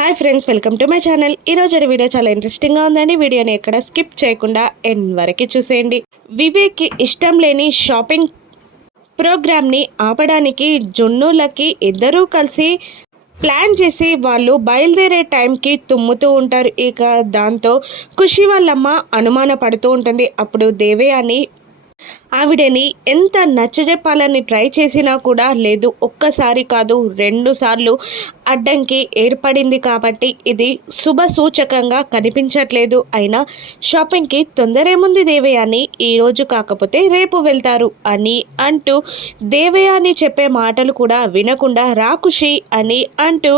Hi friends, welcome to my channel. ఈరోజు video చాలా ఇంట్రెస్టింగ్గా ఉందండి. వీడియోని ఎక్కడ స్కిప్ చేయకుండా ఎండ్ వరకు చూసేయండి. వివేక్కి ఇష్టం లేని షాపింగ్ ప్రోగ్రామ్ని ఆపడానికి జున్నులకి ఇద్దరూ కలిసి ప్లాన్ చేసి వాళ్ళు బయలుదేరే టైంకి తుమ్ముతూ ఉంటారు. ఇక దాంతో ఖుషి వాళ్ళమ్మ అనుమాన పడుతూ ఉంటుంది. అప్పుడు దేవయాని ఆవిడని ఎంత నచ్చజెప్పాలని ట్రై చేసినా కూడా లేదు. ఒక్కసారి కాదు 2 సార్లు అడ్డంకి ఏర్పడింది. కాబట్టి ఇది శుభ సూచకంగా కనిపించట్లేదు. అయినా షాపింగ్కి తొందరేముంది దేవయాని, ఈరోజు కాకపోతే రేపు వెళ్తారు అని అంటూ దేవయాని చెప్పే మాటలు కూడా వినకుండా రా ఖుషి అని అంటూ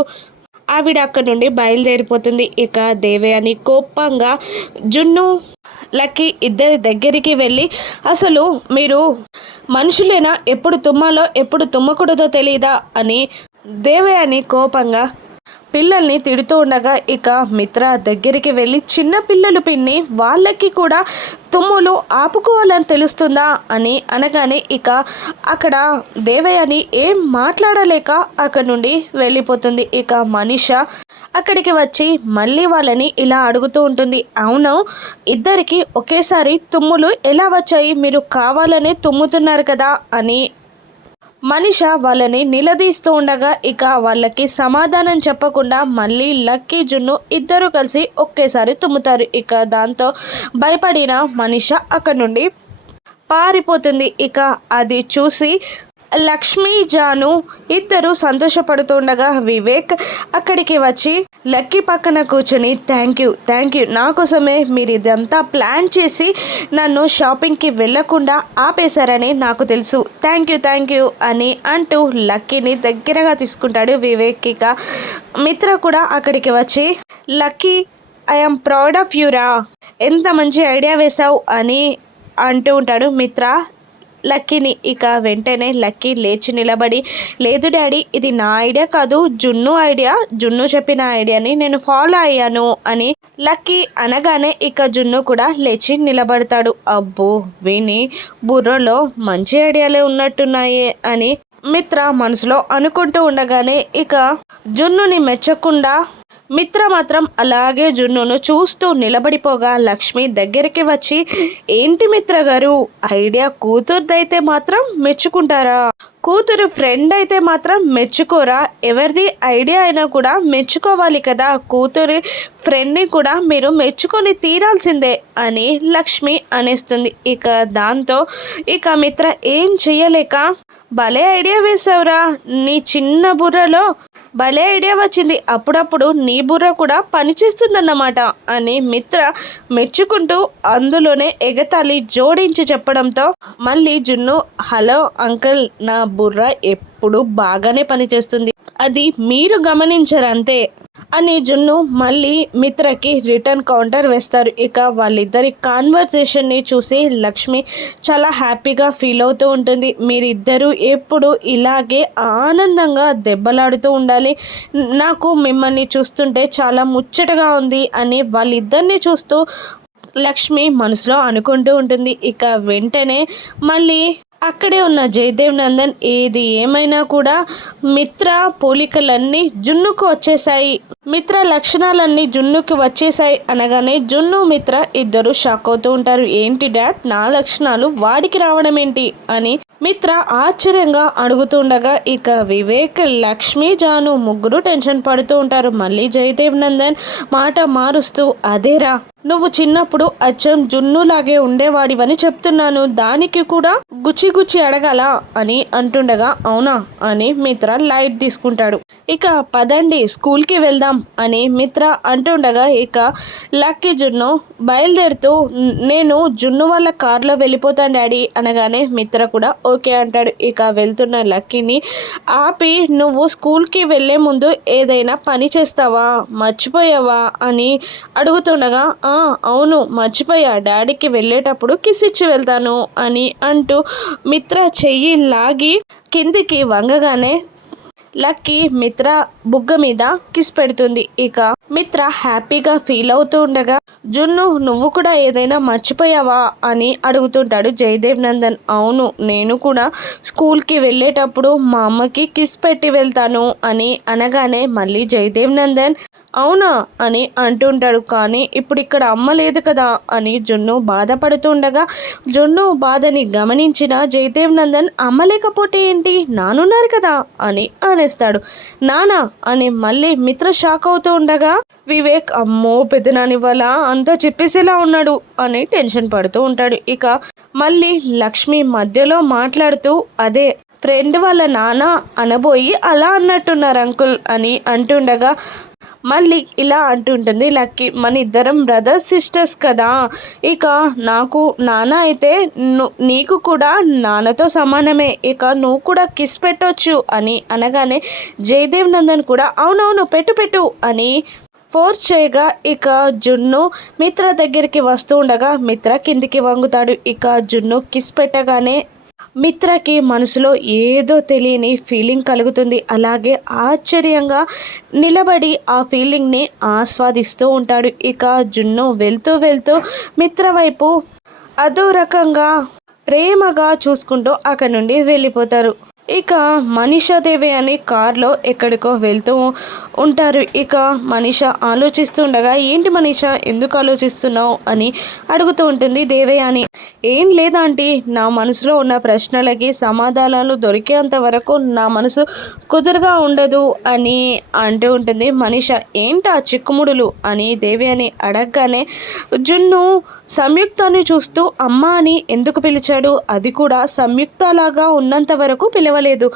ఆవిడ అక్కడి నుండి బయలుదేరిపోతుంది. ఇక దేవయాని కోపంగా జున్ను లక్కీ ఇద్దరి దగ్గరికి వెళ్ళి, అసలు మీరు మనుషులేనా, ఎప్పుడు తుమ్మాలో ఎప్పుడు తుమ్మకూడదో తెలియదా అని దేవయాని కోపంగా పిల్లల్ని తిడుతూ ఉండగా, ఇక మిత్ర దగ్గరికి వెళ్ళి, చిన్న పిల్లలు పిన్ని, వాళ్ళకి కూడా తుమ్ములు ఆపుకోవాలని తెలుస్తుందా అని అనగానే ఇక అక్కడ దేవయాని ఏం మాట్లాడలేక అక్కడి నుండి వెళ్ళిపోతుంది. ఇక మనీష అక్కడికి వచ్చి మళ్ళీ వాళ్ళని ఇలా అడుగుతూ ఉంటుంది. అవును, ఇద్దరికి ఒకేసారి తుమ్ములు ఎలా వచ్చాయి, మీరు కావాలనే తుమ్ముతున్నారు కదా అని మనీష వాళ్ళని నిలదీస్తూ ఉండగా, ఇక వాళ్ళకి సమాధానం చెప్పకుండా మళ్ళీ లక్కీ జున్ను ఇద్దరు కలిసి ఒకేసారి తుమ్ముతారు. ఇక దాంతో భయపడిన మనీష అక్కడి నుండి పారిపోతుంది. ఇక అది చూసి లక్ష్మీ జాను ఇద్దరు సంతోషపడుతుండగా వివేక్ అక్కడికి వచ్చి లక్కీ పక్కన కూర్చొని థ్యాంక్ యూ, నా కోసమే మీరు ఇదంతా ప్లాన్ చేసి నన్ను షాపింగ్కి వెళ్ళకుండా ఆపేశారని నాకు తెలుసు, థ్యాంక్ యూ అని అంటూ లక్కీని దగ్గరగా తీసుకుంటాడు వివేక్. ఇక మిత్ర కూడా అక్కడికి వచ్చి లక్కీ, ఐఎమ్ ప్రౌడ్ ఆఫ్ యూరా, ఎంత మంచి ఐడియా వేశావు అని అంటూ ఉంటాడు మిత్ర లక్కీని. ఇక వెంటనే లక్కీ లేచి నిలబడి, లేదు డాడీ, ఇది నా ఐడియా కాదు, జున్ను ఐడియా, జున్ను చెప్పిన ఐడియాని నేను ఫాలో అయ్యాను అని లక్కీ అనగానే ఇక జున్ను కూడా లేచి నిలబడతాడు. అబ్బో, విని బుర్రలో మంచి ఐడియాలే ఉన్నట్టున్నాయే అని మిత్ర మనసులో అనుకుంటూ ఉండగానే ఇక జున్నుని మెచ్చకుండా మిత్ర మాత్రం అలాగే జున్నును చూస్తూ నిలబడిపోగా లక్ష్మి దగ్గరికి వచ్చి, ఏంటి మిత్ర గారు, ఐడియా కూతురుదైతే మాత్రం మెచ్చుకుంటారా, కూతురు ఫ్రెండ్ అయితే మాత్రం మెచ్చుకోరా, ఎవరిది ఐడియా అయినా కూడా మెచ్చుకోవాలి కదా, కూతురి ఫ్రెండ్ని కూడా మీరు మెచ్చుకొని తీరాల్సిందే అని లక్ష్మి అనేస్తుంది. ఇక దాంతో ఇక మిత్ర ఏం చెయ్యలేక, భలే ఐడియా వేసావురా, నీ చిన్న బుర్రలో భలే ఐడియా వచ్చింది, అప్పుడప్పుడు నీ బుర్ర కూడా పనిచేస్తుందన్నమాట అని మిత్ర మెచ్చుకుంటూ అందులోనే ఎగతాళి జోడించి చెప్పడంతో మళ్ళీ జున్ను, హలో అంకుల్, నా బుర్ర ఎప్పుడు బాగానే పనిచేస్తుంది, అది మీరు గమనించరంతే అని జున్ను మళ్ళీ మిత్రకి రిటర్న్ కౌంటర్ వేస్తారు. ఇక వాళ్ళిద్దరి కాన్వర్సేషన్ని చూసి లక్ష్మి చాలా హ్యాపీగా ఫీల్ అవుతూ ఉంటుంది. మీరిద్దరూ ఎప్పుడు ఇలాగే ఆనందంగా దెబ్బలాడుతూ ఉండాలి, నాకు మిమ్మల్ని చూస్తుంటే చాలా ముచ్చటగా ఉంది అని వాళ్ళిద్దరిని చూస్తూ లక్ష్మి మనసులో అనుకుంటూ ఉంటుంది. ఇక వెంటనే మళ్ళీ అక్కడే ఉన్న జయదేవ్ నందన్, ఏది ఏమైనా కూడా మిత్ర పోలికలన్నీ జున్నుకు వచ్చేసాయి, మిత్ర లక్షణాలన్నీ జున్నుకి వచ్చేసాయి అనగానే జున్ను మిత్ర ఇద్దరు షాక్ అవుతూ ఉంటారు. ఏంటి డాడ్, నా లక్షణాలు వాడికి రావడం ఏంటి అని మిత్ర ఆశ్చర్యంగా అడుగుతుండగా ఇక వివేక్, లక్ష్మి, జాను ముగ్గురు టెన్షన్ పడుతూ ఉంటారు. మళ్ళీ జయదేవ్ నందన్ మాట మారుస్తూ, అదేరా, నువ్వు చిన్నప్పుడు అచ్చం జున్నులాగే ఉండేవాడివని చెప్తున్నాను, దానికి కూడా గుచ్చి అడగాల అని అంటుండగా, అవునా అని మిత్ర లైట్ తీసుకుంటాడు. ఇక పదండి స్కూల్కి వెళ్దాం అని మిత్ర అంటుండగా ఇక లక్కీ జున్ను బయలుదేరుతూ, నేను జున్ను వాళ్ళ కార్లో వెళ్ళిపోతాను డాడీ అనగానే మిత్ర కూడా ఓకే అంటాడు. ఇక వెళ్తున్న లక్కీని ఆపి, నువ్వు స్కూల్కి వెళ్ళే ముందు ఏదైనా పని చేస్తావా, మర్చిపోయావా అని అడుగుతుండగా, అవును మర్చిపోయా, డాడీకి వెళ్ళేటప్పుడు కిస్ ఇచ్చి వెళ్తాను అని అంటూ మిత్ర చెయ్యి లాగి కిందికి వంగగానే లక్కీ మిత్ర బుగ్గ మీద కిస్ పెడుతుంది. ఇక మిత్ర హ్యాపీగా ఫీల్ అవుతూ ఉండగా జున్ను నువ్వు కూడా ఏదైనా మర్చిపోయావా అని అడుగుతుంటాడు జయదేవ్ నందన్. అవును, నేను కూడా స్కూల్కి వెళ్ళేటప్పుడు మా అమ్మకి కిస్ పెట్టి వెళ్తాను అని అనగానే మళ్ళీ జయదేవ్ నందన్ అవునా అని అంటుంటాడు. కానీ ఇప్పుడు ఇక్కడ అమ్మ లేదు కదా అని జున్ను బాధపడుతుండగా జున్ను బాధని గమనించిన జయదేవ్ నందన్ అమ్మ లేకపోతే ఏంటి, నానున్నారు కదా అని అనేస్తాడు. నానా అని మళ్ళీ మిత్ర షాక్ అవుతూ ఉండగా వివేక్ అమ్మో పెద్దనాని వల్ల అంతా చెప్పేసేలా ఉన్నాడు అని టెన్షన్ పడుతూ ఉంటాడు. ఇక మళ్ళీ లక్ష్మి మధ్యలో మాట్లాడుతూ అదే ఫ్రెండ్ వాళ్ళ నాన్న అనబోయి అలా అన్నట్టున్నారు అంకుల్ అని అంటుండగా మళ్ళీ ఇలా అంటుంటుంది లక్కీ, మన ఇద్దరం బ్రదర్స్ సిస్టర్స్ కదా, ఇక నాకు నాన్న అయితే నీకు కూడా నాన్నతో సమానమే, ఇక నువ్వు కూడా కిస్ పెట్టొచ్చు అని అనగానే జయదేవ్ నందన్ కూడా అవునవును పెట్టు పెట్టు అని ఫోర్స్ చేయగా ఇక జున్ను మిత్ర దగ్గరికి వస్తూ ఉండగా మిత్ర కిందికి వంగుతాడు. ఇక జున్ను కిస్ పెట్టగానే మిత్రకి మనసులో ఏదో తెలియని ఫీలింగ్ కలుగుతుంది. అలాగే ఆశ్చర్యంగా నిలబడి ఆ ఫీలింగ్ని ఆస్వాదిస్తూ ఉంటాడు. ఇక జున్ను వెళ్తూ వెళ్తూ మిత్ర వైపు అదో రకంగా ప్రేమగా చూసుకుంటూ అక్కడి నుండి వెళ్ళిపోతారు. ఇక మనీషాదేవి అని కార్లో ఎక్కడికో వెళ్తూ ఉంటారు. ఇక మనీష ఆలోచిస్తుండగా ఏంటి మనీష ఎందుకు ఆలోచిస్తున్నావు అని అడుగుతూ ఉంటుంది దేవయాని. ఏం లేదంటే నా మనసులో ఉన్న ప్రశ్నలకి సమాధానాలు దొరికేంత వరకు నా మనసు కుదురుగా ఉండదు అని అంటూ ఉంటుంది మనీష. ఏంటా చిక్కుముడులు అని దేవయాని అడగగానే జున్ను సంయుక్తాన్ని చూస్తూ అమ్మ అని ఎందుకు పిలిచాడు, అది కూడా సంయుక్తలాగా ఉన్నంత వరకు పిలవలేదు,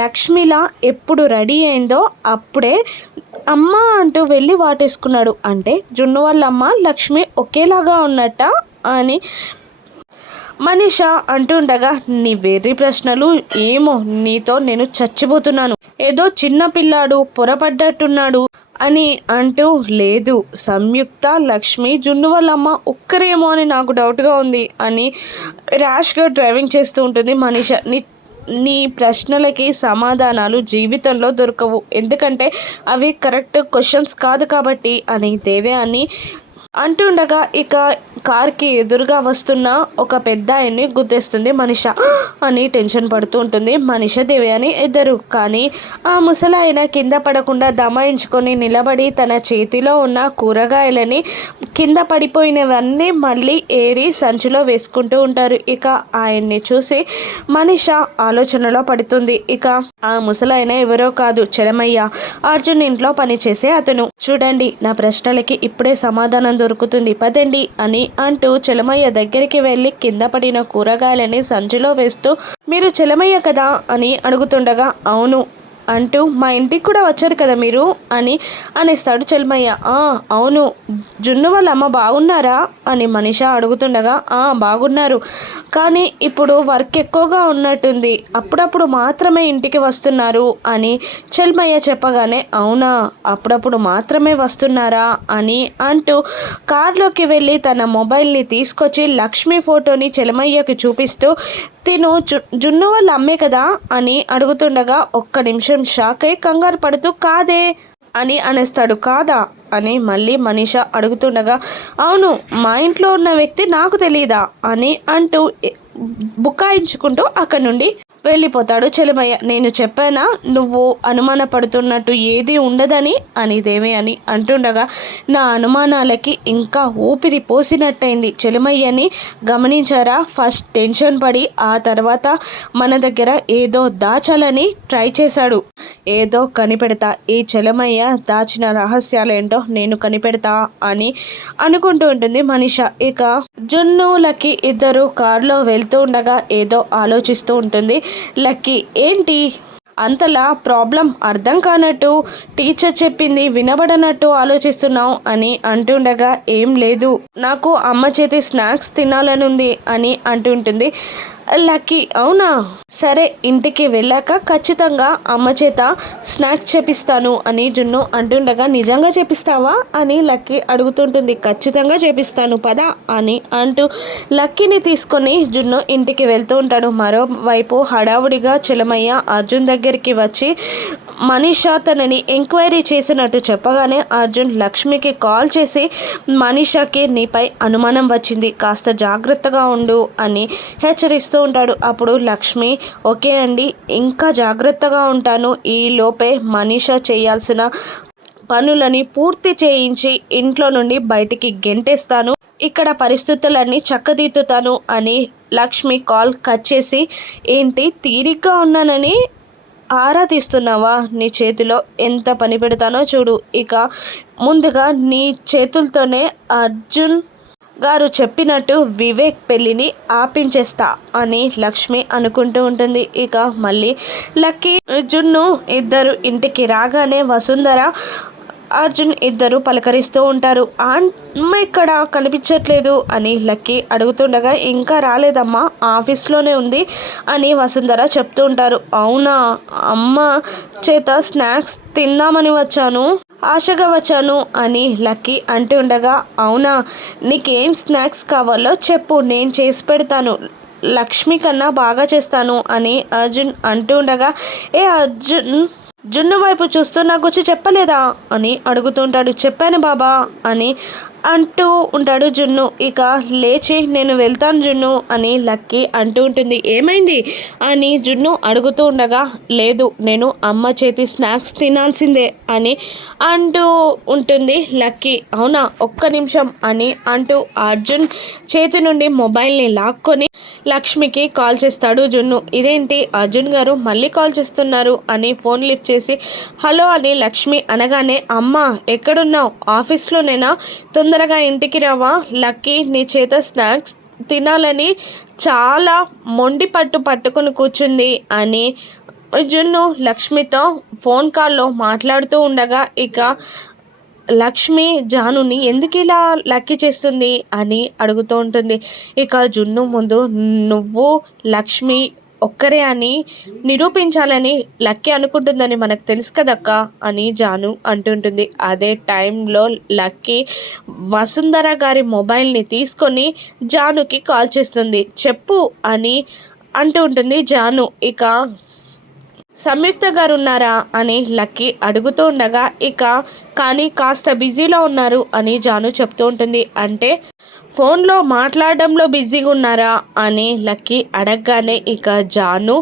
లక్ష్మిలా ఎప్పుడు రెడీ అయిందో అప్పుడే అమ్మ అంటూ వెళ్ళి వాటేసుకున్నాడు, అంటే జున్ను వాళ్ళ అమ్మ లక్ష్మి ఒకేలాగా ఉన్నట్ట అని మనీష అంటుండగా నీ వెర్రి ప్రశ్నలు ఏమో, నీతో నేను చచ్చిపోతున్నాను, ఏదో చిన్న పిల్లాడు పొరపడ్డట్టున్నాడు అని అంటూ లేదు సంయుక్త లక్ష్మి జున్ను వాళ్ళమ్మ ఒక్కరేమో అని నాకు డౌట్గా ఉంది అని ర్యాష్గా డ్రైవింగ్ చేస్తూ ఉంటుంది మనీష. నీ ప్రశ్నలకి సమాధానాలు జీవితంలో దొరకవు, ఎందుకంటే అవి కరెక్ట్ క్వశ్చన్స్ కాదు కాబట్టి అని దేవయాని అంటుండగా ఇక కార్కి ఎదురుగా వస్తున్న ఒక పెద్ద ఆయన్ని గుద్దేస్తుంది మనిష అని టెన్షన్ పడుతూ ఉంటుంది మనిష దేవయాని ఇద్దరు. కానీ ఆ ముసలాయన కింద పడకుండా దమాయించుకొని నిలబడి తన చేతిలో ఉన్న కూరగాయలని కింద పడిపోయినవన్నీ మళ్ళీ ఏరి సంచిలో వేసుకుంటూ ఉంటారు. ఇక ఆయన్ని చూసి మనిష ఆలోచనలో పడుతుంది. ఇక ఆ ముసలాయన ఎవరో కాదు చలమయ్య, అర్జున్ ఇంట్లో పనిచేసే అతను. చూడండి నా ప్రశ్నలకి ఇప్పుడే సమాధానం దొరుకుతుంది పదండి అని అంటూ చలమయ్య దగ్గరికి వెళ్ళి కింద పడిన కూరగాయలని సంచిలో వేస్తూ మీరు చలమయ్య కదా అని అడుగుతుండగా అవును అంటూ మా ఇంటికి కూడా వచ్చారు కదా మీరు అని అనేస్తాడు చలమయ్య. అవును, జున్ను వాళ్ళ అమ్మ బాగున్నారా అని మనిష అడుగుతుండగా బాగున్నారు, కానీ ఇప్పుడు వర్క్ ఎక్కువగా ఉన్నట్టుంది, అప్పుడప్పుడు మాత్రమే ఇంటికి వస్తున్నారు అని చలమయ్య చెప్పగానే అవునా అప్పుడప్పుడు మాత్రమే వస్తున్నారా అని అంటూ కార్లోకి వెళ్ళి తన మొబైల్ని తీసుకొచ్చి లక్ష్మి ఫోటోని చలమయ్యకి చూపిస్తూ తిను జున్ను వాళ్ళ అమ్మే కదా అని అడుగుతుండగా ఒక్క నిమిషం షాక్ అయి కంగారు పడుతూ కాదే అని అనేస్తాడు. కాదా అని మళ్ళీ మనీష అడుగుతుండగా అవును మా ఇంట్లో ఉన్న వ్యక్తి నాకు తెలియదా అని అంటూ బుకాయించుకుంటూ అక్కడి నుండి వెళ్ళిపోతాడు చలమయ్య. నేను చెప్పానా నువ్వు అనుమానపడుతున్నట్టు ఏది ఉండదని అని దేవయాని అంటుండగా నా అనుమానాలకి ఇంకా ఊపిరి పోసినట్టయింది. చలమయ్యని గమనించారా, ఫస్ట్ టెన్షన్ పడి ఆ తర్వాత మన దగ్గర ఏదో దాచాలని ట్రై చేశాడు, ఏదో కనిపెడతా, ఈ చలమయ్య దాచిన రహస్యాలేంటో నేను కనిపెడతా అని అనుకుంటూ ఉంటుంది మనిష. ఇక జున్ను లక్కీ ఇద్దరు కారులో వెళ్తూ ఉండగా ఏదో ఆలోచిస్తూ ఉంటుంది లక్కీ. ఏంటి అంతలా ప్రాబ్లం అర్థం కానట్టు, టీచర్ చెప్పింది వినబడనట్టు ఆలోచిస్తున్నావు అని అంటుండగా ఏం లేదు నాకు అమ్మ చేతి స్నాక్స్ తినాలనుంది అని అంటుంటుంది లక్కీ అవునా, సరే ఇంటికి వెళ్ళాక ఖచ్చితంగా అమ్మ చేత స్నాక్స్ చేపిస్తాను అని జున్ను అంటుండగా, నిజంగా చేపిస్తావా అని లక్కీ అడుగుతుంటుంది. ఖచ్చితంగా చేపిస్తాను పద అని అంటూ లక్కీని తీసుకొని జున్ను ఇంటికి వెళ్తూ ఉంటాడు. మరోవైపు హడావుడిగా చెలమయ్య అర్జున్ దగ్గరికి వచ్చి మనీషా తనని ఎంక్వైరీ చేసినట్టు చెప్పగానే అర్జున్ లక్ష్మికి కాల్ చేసి, మనీషాకి నీపై అనుమానం వచ్చింది, కాస్త జాగ్రత్తగా ఉండు అని హెచ్చరిస్తూ ఉంటాడు. అప్పుడు లక్ష్మి ఓకే అండి, ఇంకా జాగ్రత్తగా ఉంటాను, ఈ లోపే మనీషా చేయాల్సిన పనులని పూర్తి చేయించి ఇంట్లో నుండి బయటికి గెంటేస్తాను, ఇక్కడ పరిస్థితులన్నీ చక్కదిద్దుతాను అని లక్ష్మి కాల్ కట్ చేసి, ఏంటి తీరిగ్గా ఉన్నానని ఆరా తీస్తున్నావా, నీ చేతిలో ఎంత పని పెడతానో చూడు, ఇక ముందుగా నీ చేతులతోనే అర్జున్ గారు చెప్పినట్టు వివేక్ పెళ్ళిని ఆపించేస్తా అని లక్ష్మి అనుకుంటూ ఉంటుంది. ఇక మళ్ళీ లక్కీ జున్ను ఇద్దరు ఇంటికి రాగానే వసుంధర అర్జున్ ఇద్దరు పలకరిస్తూ ఉంటారు. అమ్మ ఇక్కడ కనిపించట్లేదు అని లక్కీ అడుగుతుండగా, ఇంకా రాలేదమ్మా, ఆఫీస్లోనే ఉంది అని వసుంధర చెప్తూ ఉంటారు. అవునా, అమ్మ చేత స్నాక్స్ తిందామని వచ్చాను, ఆశగా వచ్చాను అని లక్కీ అంటూ ఉండగా, అవునా, నీకేం స్నాక్స్ కావాలో చెప్పు, నేను చేసి పెడతాను, లక్ష్మి కన్నా బాగా చేస్తాను అని అర్జున్ అంటూ ఉండగా, ఏ అర్జున్ జున్ను వైపు చూస్తూ నాకు వచ్చి చెప్పలేదా అని అడుగుతుంటాడు. చెప్పాను బాబా అని అంటూ ఉంటాడు జున్ను. ఇక లేచి నేను వెళ్తాను జున్ను అని లక్కీ అంటూ ఉంటుంది. ఏమైంది అని జున్ను అడుగుతూ ఉండగా, లేదు నేను అమ్మ చేతి స్నాక్స్ తినాల్సిందే అని అంటూ ఉంటుంది లక్కీ. అవునా, ఒక్క నిమిషం అని అంటూ అర్జున్ చేతి నుండి మొబైల్ని లాక్కొని లక్ష్మికి కాల్ చేస్తాడు జున్ను. ఇదేంటి అర్జున్ గారు మళ్ళీ కాల్ చేస్తున్నారు అని ఫోన్ లిఫ్ట్ చేసి హలో అని లక్ష్మి అనగానే, అమ్మ ఎక్కడున్నావు, ఆఫీస్లోనేనా, తొందరగా ఇంటికి రావా, లక్కీ నీ చేత స్నాక్స్ తినాలని చాలా మొండి పట్టుకొని కూర్చుంది అని జున్ను లక్ష్మితో ఫోన్ కాల్లో మాట్లాడుతూ ఉండగా, ఇక లక్ష్మి జానుని ఎందుకు ఇలా లక్కీ చేస్తుంది అని అడుగుతూ ఉంటుంది. ఇక జున్ను ముందు నువ్వు లక్ష్మి ఒక్కరే అని నిరూపించాలని లక్కీ అనుకుంటుందని మనకు తెలుసు కదక్క అని జాను అంటుంటుంది. అదే టైంలో లక్కీ వసుంధర గారి మొబైల్ని తీసుకొని జానుకి కాల్ చేస్తుంది. చెప్పు అని అంటూ ఉంటుంది జాను. ఇక సంయుక్త గారు ఉన్నారా అని లక్కీ అడుగుతూ ఉండగా, ఇక కానీ కాస్త బిజీలో ఉన్నారు అని జాను చెప్తూ ఉంటుంది. అంటే ఫోన్లో మాట్లాడడంలో బిజీగా ఉన్నారా అని లక్కీ అడగగానే, ఇక జాను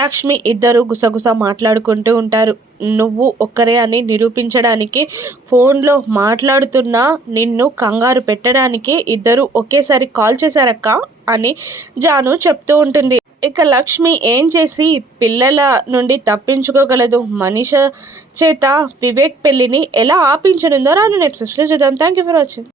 లక్ష్మి ఇద్దరు గుసగుస మాట్లాడుకుంటూ ఉంటారు. నువ్వు ఒక్కరే అని నిరూపించడానికి ఫోన్లో మాట్లాడుతున్నా నిన్ను కంగారు పెట్టడానికి ఇద్దరు ఒకేసారి కాల్ చేశారక్క అని జాను చెప్తూ ఉంటుంది. ఇక లక్ష్మి ఏం చేసి పిల్లల నుండి తప్పించుకోగలదు, మనీష చేత వివేక్ పెళ్ళిని ఎలా ఆపించనుందో రాను ఎపిసోడ్స్లో చూద్దాం. Thank you for watching.